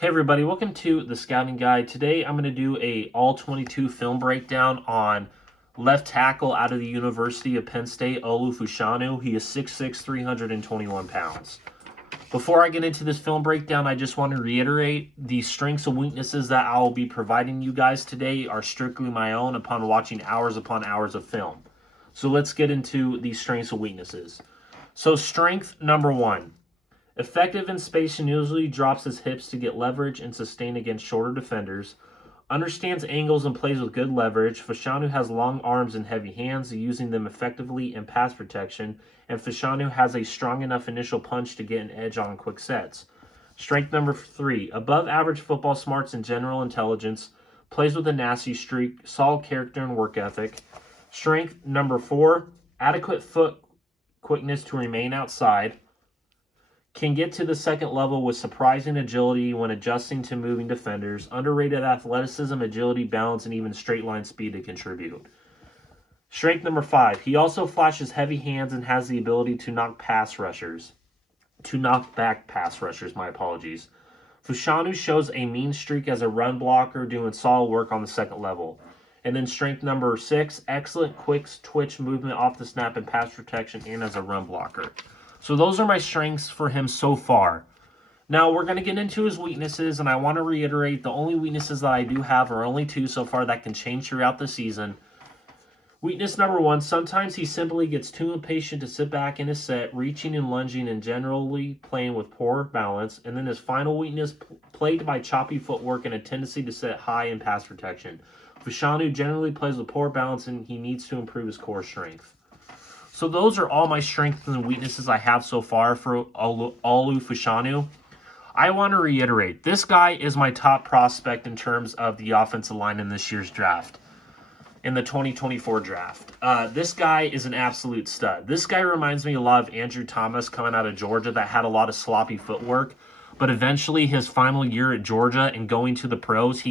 Hey everybody, welcome to the Scouting Guide. Today I'm going to do a all 22 film breakdown on left tackle out of the University of Penn State, Olu Fashanu. He is 6'6", 321 pounds. Before I get into this film breakdown, I just want to reiterate the strengths and weaknesses that I will be providing you guys today are strictly my own upon watching hours upon hours of film. So let's get into these strengths and weaknesses. So strength number one. Effective in space and usually drops his hips to get leverage and sustain against shorter defenders. Understands angles and plays with good leverage. Fashanu has long arms and heavy hands, using them effectively in pass protection. And Fashanu has a strong enough initial punch to get an edge on quick sets. Strength number three. Above average football smarts and general intelligence. Plays with a nasty streak. Solid character and work ethic. Strength number four. Adequate foot quickness to remain outside. Can get to the second level with surprising agility when adjusting to moving defenders. Underrated athleticism, agility, balance, and even straight line speed to contribute. Strength number five. He also flashes heavy hands and has the ability to knock back pass rushers, my apologies. Fashanu shows a mean streak as a run blocker, doing solid work on the second level. And then strength number six. Excellent quick twitch movement off the snap and pass protection and as a run blocker. So those are my strengths for him so far. Now we're going to get into his weaknesses, and I want to reiterate the only weaknesses that I do have are only two so far that can change throughout the season. Weakness number one, sometimes he simply gets too impatient to sit back in his set, reaching and lunging and generally playing with poor balance. And then his final weakness, plagued by choppy footwork and a tendency to set high in pass protection. Fashanu generally plays with poor balance and he needs to improve his core strength. So those are all my strengths and weaknesses I have so far for Olu Fashanu. I want to reiterate, this guy is my top prospect in terms of the offensive line in this year's draft, in the 2024 draft. This guy is an absolute stud. This guy reminds me a lot of Andrew Thomas coming out of Georgia that had a lot of sloppy footwork, but eventually his final year at Georgia and going to the pros,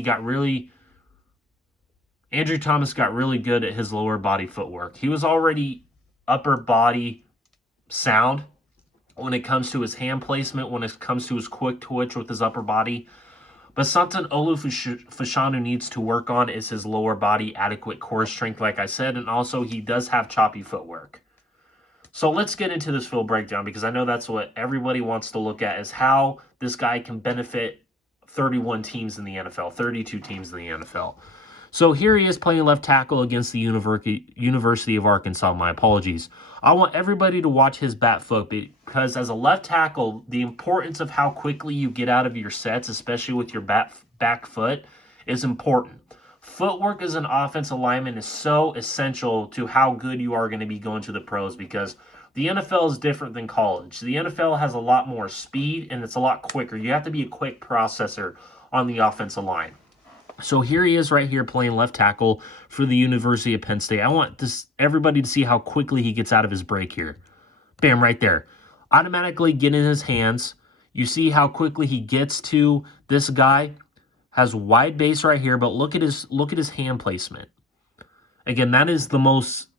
Andrew Thomas got really good at his lower body footwork. He was already upper body sound when it comes to his hand placement, when it comes to his quick twitch with his upper body. But something Olu Fashanu needs to work on is his lower body adequate core strength, like I said, and also he does have choppy footwork. So let's get into this full breakdown because I know that's what everybody wants to look at, is how this guy can benefit 31 teams in the NFL, 32 teams in the NFL. So here he is playing left tackle against the University of Arkansas. My apologies. I want everybody to watch his bat foot because as a left tackle, the importance of how quickly you get out of your sets, especially with your back foot, is important. Footwork as an offensive lineman is so essential to how good you are going to be going to the pros because the NFL is different than college. The NFL has a lot more speed and it's a lot quicker. You have to be a quick processor on the offensive line. So here he is right here playing left tackle for the University of Penn State. I want everybody to see how quickly he gets out of his break here. Bam, right there. Automatically get in his hands. You see how quickly he gets to this guy. Has wide base right here, but look at his hand placement. Again, that is the most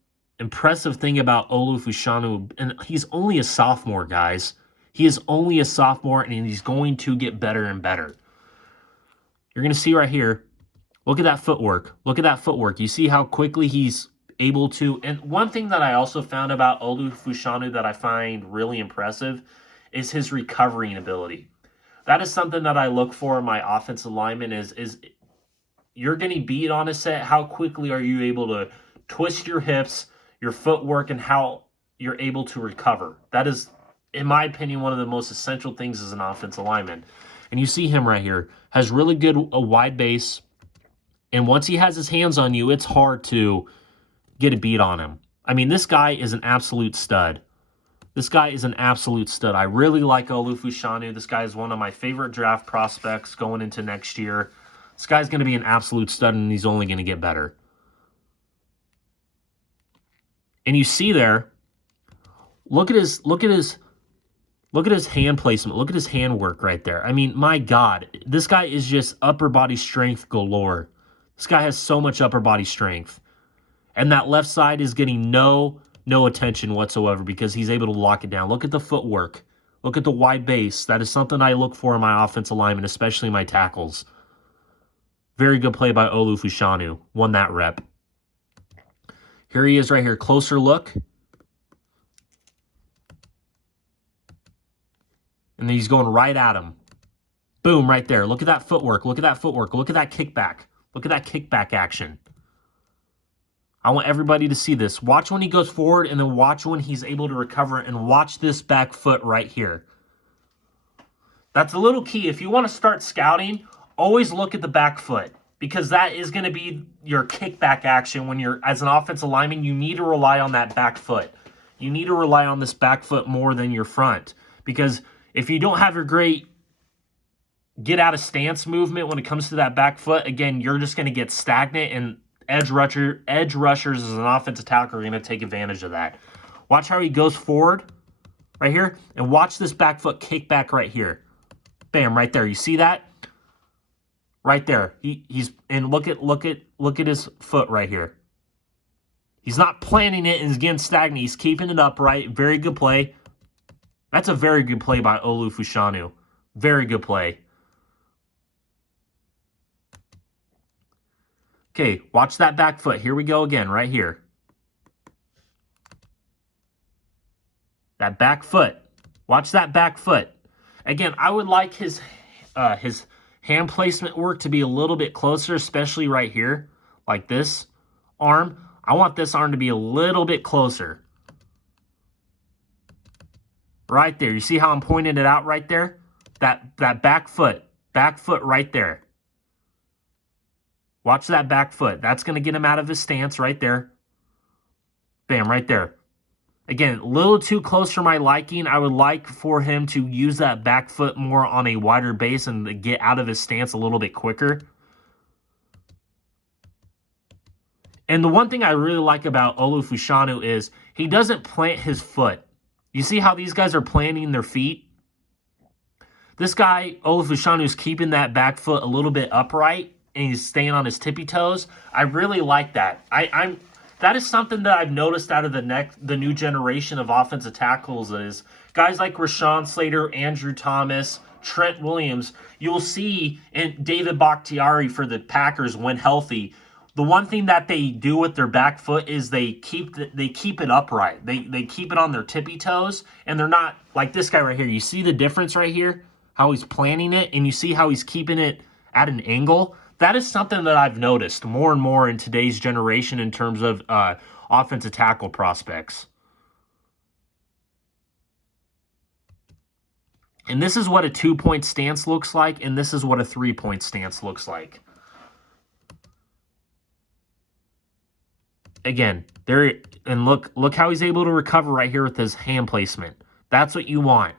impressive thing about Olu Fashanu. And he's only a sophomore, guys. He is only a sophomore, and he's going to get better and better. You're going to see right here. Look at that footwork. Look at that footwork. You see how quickly he's able to. And one thing that I also found about Olu Fashanu that I find really impressive is his recovering ability. That is something that I look for in my offensive lineman is you're getting beat on a set. How quickly are you able to twist your hips, your footwork, and how you're able to recover? That is, in my opinion, one of the most essential things as an offensive lineman. And you see him right here. Has really good a wide base. And once he has his hands on you, it's hard to get a beat on him. I mean, this guy is an absolute stud. This guy is an absolute stud. I really like Olu Fashanu. This guy is one of my favorite draft prospects going into next year. This guy's going to be an absolute stud, and he's only going to get better. And you see there, look at his hand placement. Look at his hand work right there. I mean, my God, this guy is just upper body strength galore. This guy has so much upper body strength. And that left side is getting no attention whatsoever because he's able to lock it down. Look at the footwork. Look at the wide base. That is something I look for in my offensive linemen, especially my tackles. Very good play by Olu Fashanu. Won that rep. Here he is right here. Closer look. And then he's going right at him. Boom, right there. Look at that footwork. Look at that footwork. Look at that kickback. Look at that kickback action. I want everybody to see this. Watch when he goes forward and then watch when he's able to recover, and watch this back foot right here. That's a little key. If you want to start scouting, always look at the back foot, because that is going to be your kickback action. When you're, as an offensive lineman, you need to rely on that back foot. You need to rely on this back foot more than your front, because if you don't have your great get out of stance movement when it comes to that back foot, again, you're just going to get stagnant, and edge rushers as an offensive tackle are going to take advantage of that. Watch how he goes forward right here, and watch this back foot kick back right here. Bam, right there. You see that? Right there. He's and look at his foot right here. He's not planning it and he's getting stagnant. He's keeping it upright. Very good play. That's a very good play by Olu Fashanu. Very good play. Okay, watch that back foot. Here we go again, right here. That back foot. Watch that back foot. Again, I would like his hand placement work to be a little bit closer, especially right here, like this arm. I want this arm to be a little bit closer. Right there. You see how I'm pointing it out right there? That back foot right there. Watch that back foot. That's going to get him out of his stance right there. Bam, right there. Again, a little too close for my liking. I would like for him to use that back foot more on a wider base and get out of his stance a little bit quicker. And the one thing I really like about Olu Fashanu is he doesn't plant his foot. You see how these guys are planting their feet? This guy, Olu Fashanu, is keeping that back foot a little bit upright, and he's staying on his tippy toes. I really like that. That is something that I've noticed out of the new generation of offensive tackles is guys like Rashawn Slater, Andrew Thomas, Trent Williams. You'll see, and David Bakhtiari for the Packers when healthy. The one thing that they do with their back foot is they keep it upright. They keep it on their tippy toes, and they're not like this guy right here. You see the difference right here? How he's planning it, and you see how he's keeping it at an angle. That is something that I've noticed more and more in today's generation in terms of offensive tackle prospects. And this is what a 2-point stance looks like, and this is what a 3-point stance looks like. Again, there, and look how he's able to recover right here with his hand placement. That's what you want.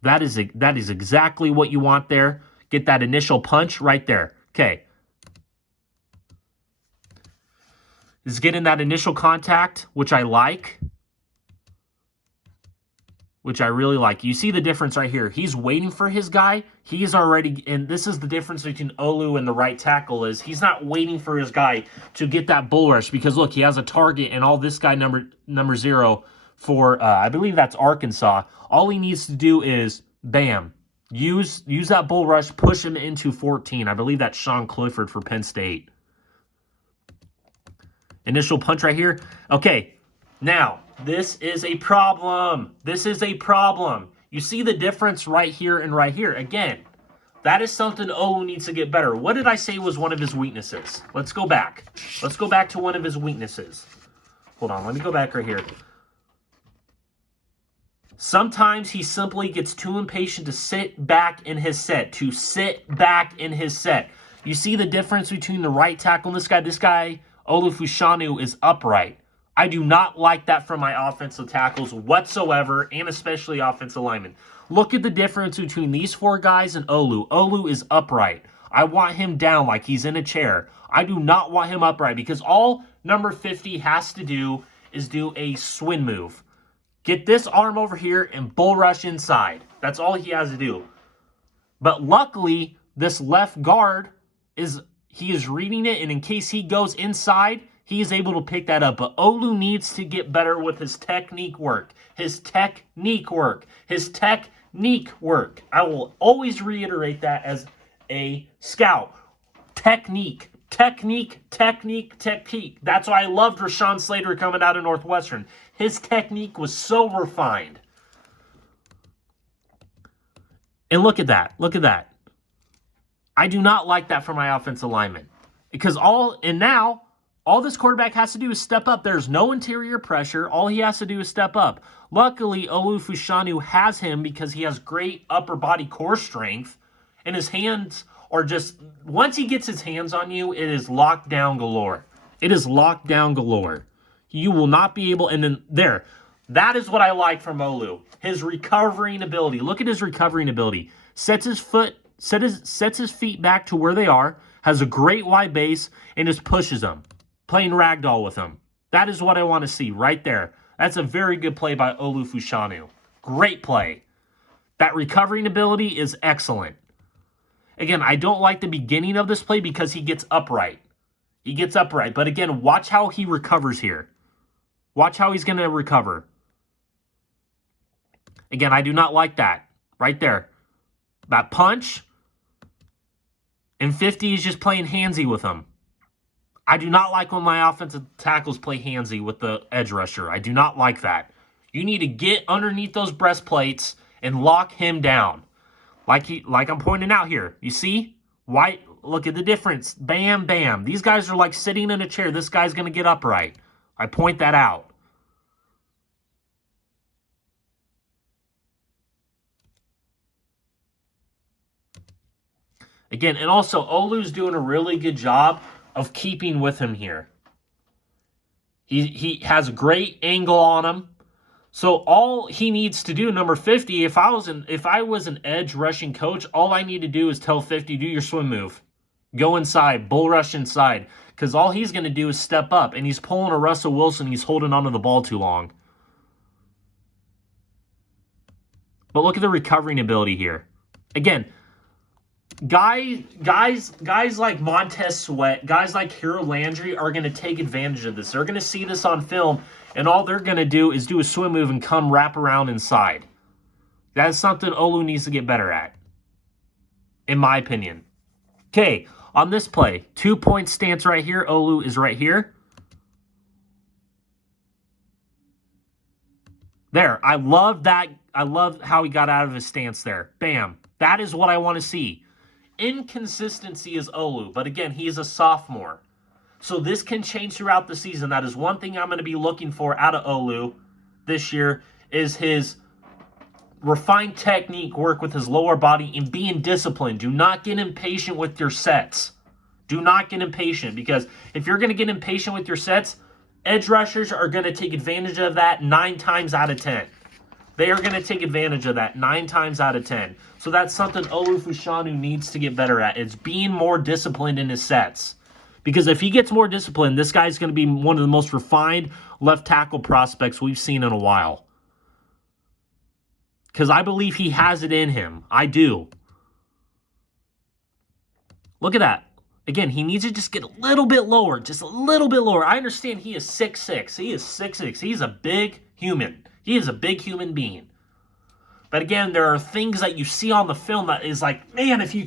That is exactly what you want there. Get that initial punch right there. Okay. Is getting that initial contact, which I like. Which I really like. You see the difference right here. He's waiting for his guy. He's already, and this is the difference between Olu and the right tackle is he's not waiting for his guy to get that bull rush, because look, he has a target and all this guy number 0 for, I believe that's Arkansas. All he needs to do is, bam, use that bull rush, push him into 14. I believe that's Sean Clifford for Penn State. Initial punch right here. Okay, now, this is a problem. This is a problem. You see the difference right here and right here. Again, that is something Olu needs to get better. What did I say was one of his weaknesses? Let's go back. Let's go back to one of his weaknesses. Hold on, let me go back right here. Sometimes he simply gets too impatient to sit back in his set. To sit back in his set. You see the difference between the right tackle and this guy? This guy, Olu Fashanu, is upright. I do not like that from my offensive tackles whatsoever, and especially offensive linemen. Look at the difference between these 4 guys and Olu. Olu is upright. I want him down like he's in a chair. I do not want him upright, because all number 50 has to do is do a swing move. Get this arm over here and bull rush inside. That's all he has to do. But luckily, this left guard he is reading it, and in case he goes inside, he is able to pick that up. But Olu needs to get better with his technique work. His technique work. His technique work. I will always reiterate that as a scout. Technique. Technique, technique, technique. That's why I loved Rashawn Slater coming out of Northwestern. His technique was so refined. And look at that. Look at that. I do not like that for my offensive lineman. Because now, all this quarterback has to do is step up. There's no interior pressure. All he has to do is step up. Luckily, Olu Fashanu has him because he has great upper body core strength. And his hands are just, once he gets his hands on you, it is locked down galore. It is locked down galore. You will not be able, and then there. That is what I like from Olu. His recovering ability. Look at his recovering ability. Sets his feet back to where they are, has a great wide base, and just pushes them. Playing ragdoll with them. That is what I want to see right there. That's a very good play by Olu Fashanu. Great play. That recovering ability is excellent. Again, I don't like the beginning of this play because he gets upright. He gets upright. But again, watch how he recovers here. Watch how he's going to recover. Again, I do not like that. Right there. That punch. And 50 is just playing handsy with him. I do not like when my offensive tackles play handsy with the edge rusher. I do not like that. You need to get underneath those breastplates and lock him down. Like I'm pointing out here. You see? Look at the difference. Bam, bam. These guys are like sitting in a chair. This guy's going to get upright. I point that out. Again, and also Olu's doing a really good job of keeping with him here. He has a great angle on him. So all he needs to do, number 50, if I was an edge rushing coach, all I need to do is tell 50, do your swim move. Go inside, bull rush inside. Because all he's going to do is step up. And he's pulling a Russell Wilson. He's holding onto the ball too long. But look at the recovering ability here. Again, guys like Montez Sweat, guys like Hero Landry are going to take advantage of this. They're going to see this on film, and all they're going to do is do a swim move and come wrap around inside. That is something Olu needs to get better at, in my opinion. Okay, on this play, 2-point stance right here. Olu is right here. There, I love that. I love how he got out of his stance there. Bam. That is what I want to see. Inconsistency is Olu, but again, he is a sophomore. So this can change throughout the season. That is one thing I'm going to be looking for out of Olu this year is his refined technique, work with his lower body, and being disciplined. Do not get impatient with your sets. Do not get impatient, because if you're going to get impatient with your sets, edge rushers are going to take advantage of that 9 times out of 10. They are going to take advantage of that 9 times out of 10. So that's something Olu Fashanu needs to get better at. It's being more disciplined in his sets. Because if he gets more disciplined, this guy's going to be one of the most refined left tackle prospects we've seen in a while. Because I believe he has it in him. I do. Look at that. Again, he needs to just get a little bit lower. Just a little bit lower. I understand he is 6'6". He is 6'6". He's a big human. He is a big human being. But again, there are things that you see on the film that is like, man, if you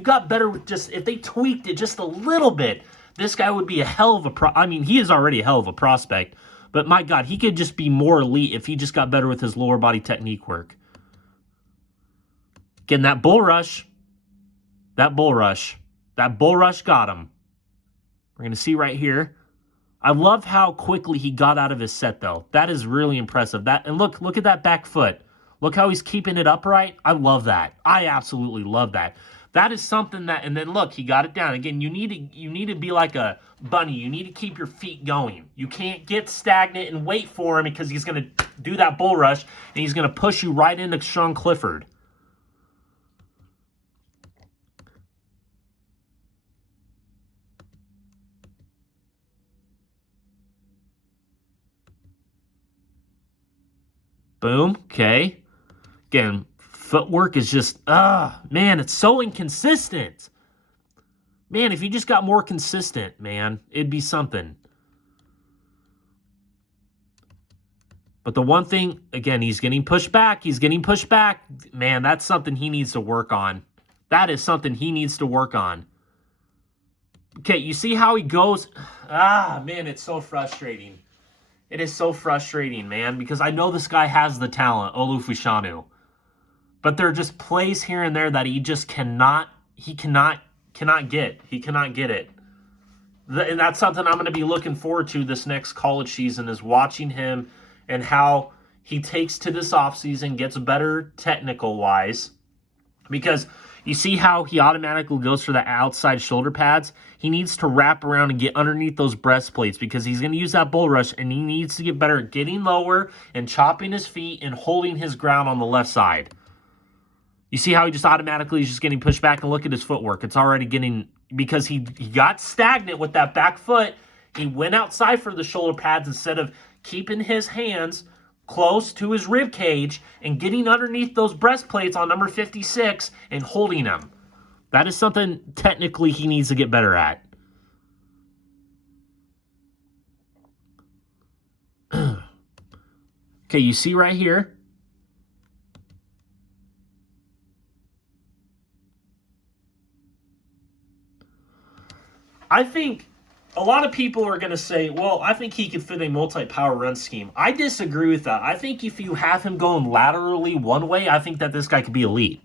got better with if they tweaked it just a little bit, this guy would be a hell of a he is already a hell of a prospect. But my God, he could just be more elite if he just got better with his lower body technique work. Again, that bull rush got him. We're going to see right here. I love how quickly he got out of his set, though. That is really impressive. And look at that back foot. Look how he's keeping it upright. I love that. I absolutely love that. That is something that, and then look, he got it down. Again, you need to be like a bunny. You need to keep your feet going. You can't get stagnant and wait for him, because he's going to do that bull rush, and he's going to push you right into Sean Clifford. Boom. Okay. Again, footwork is just, man, it's so inconsistent. Man, if you just got more consistent, man, it'd be something. But the one thing, again, he's getting pushed back. He's getting pushed back. Man, that's something he needs to work on. That is something he needs to work on. Okay, you see how he goes? Ah, man, it's so frustrating. It is so frustrating, man, because I know this guy has the talent, Olu Fashanu. But there are just plays here and there that he just cannot get. He cannot get it. And that's something I'm going to be looking forward to this next college season, is watching him and how he takes to this offseason, gets better technical-wise. Because you see how he automatically goes for the outside shoulder pads? He needs to wrap around and get underneath those breastplates, because he's going to use that bull rush, and he needs to get better at getting lower and chopping his feet and holding his ground on the left side. You see how he just automatically is just getting pushed back, and look at his footwork. It's already getting, because he got stagnant with that back foot. He went outside for the shoulder pads instead of keeping his hands close to his rib cage and getting underneath those breastplates on number 56 and holding them. That is something technically he needs to get better at. Okay, you see right here. I think a lot of people are going to say, well, I think he could fit a multi-power run scheme. I disagree with that. I think if you have him going laterally one way, I think that this guy could be elite.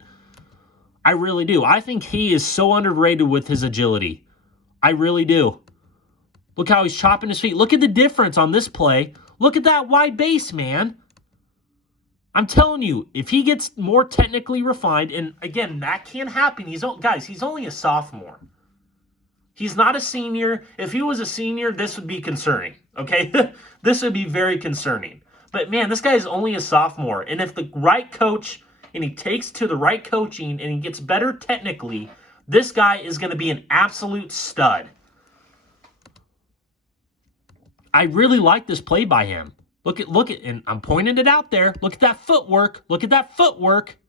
I really do. I think he is so underrated with his agility. I really do. Look how he's chopping his feet. Look at the difference on this play. Look at that wide base, man. I'm telling you, if he gets more technically refined, and again, that can't happen. He's only a sophomore. He's not a senior. If he was a senior, this would be concerning, okay? This would be very concerning. But, man, this guy is only a sophomore. And if the right coach, and he takes to the right coaching, and he gets better technically, this guy is going to be an absolute stud. I really like this play by him. Look at, and I'm pointing it out there. Look at that footwork. Look at that footwork.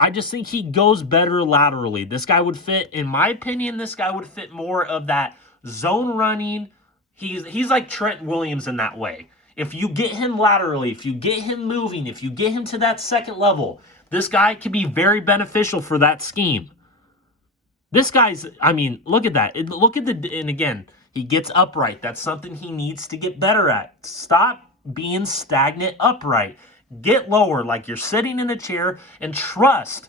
I just think he goes better laterally. This guy would fit, in my opinion, this guy would fit more of that zone running. He's like Trent Williams in that way. If you get him laterally, if you get him moving, if you get him to that second level, this guy could be very beneficial for that scheme. This guy's, I mean, look at that. And again, he gets upright. That's something he needs to get better at. Stop being stagnant upright. Get lower like you're sitting in a chair, and trust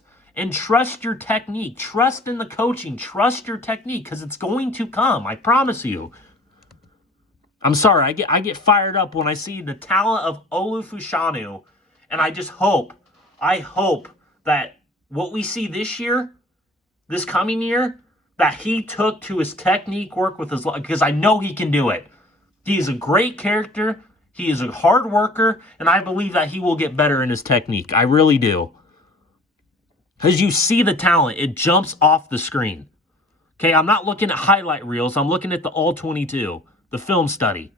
your technique. Trust in the coaching. Trust your technique, because it's going to come. I promise you. I'm sorry. I get fired up when I see the talent of Olu Fashanu, and I hope that what we see this year, this coming year, that he took to his technique work with his, because I know he can do it. He's a great character. He is a hard worker, and I believe that he will get better in his technique. I really do. Because you see the talent. It jumps off the screen. Okay, I'm not looking at highlight reels. I'm looking at the All-22, the film study.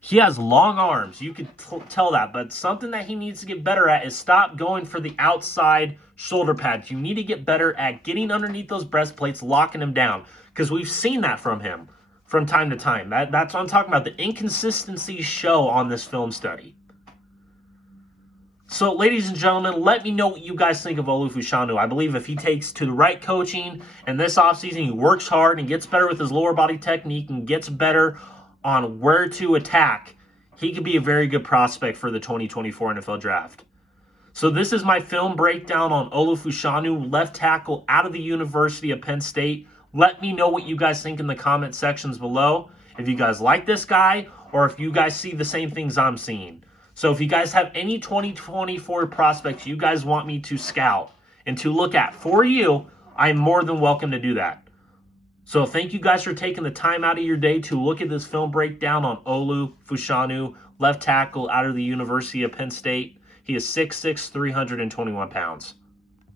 He has long arms. You can tell that. But something that he needs to get better at is stop going for the outside shoulder pads. You need to get better at getting underneath those breastplates, locking him down. Because we've seen that from him from time to time. That's what I'm talking about. The inconsistencies show on this film study. So, ladies and gentlemen, let me know what you guys think of Olu Fashanu. I believe if he takes to the right coaching, and this offseason he works hard and gets better with his lower body technique and gets better on where to attack, he could be a very good prospect for the 2024 NFL Draft. So this is my film breakdown on Olu Fashanu, left tackle out of the University of Penn State. Let me know what you guys think in the comment sections below. If you guys like this guy, or if you guys see the same things I'm seeing. So if you guys have any 2024 prospects you guys want me to scout and to look at for you, I'm more than welcome to do that. So thank you guys for taking the time out of your day to look at this film breakdown on Olu Fashanu, left tackle out of the University of Penn State. He is 6'6", 321 pounds.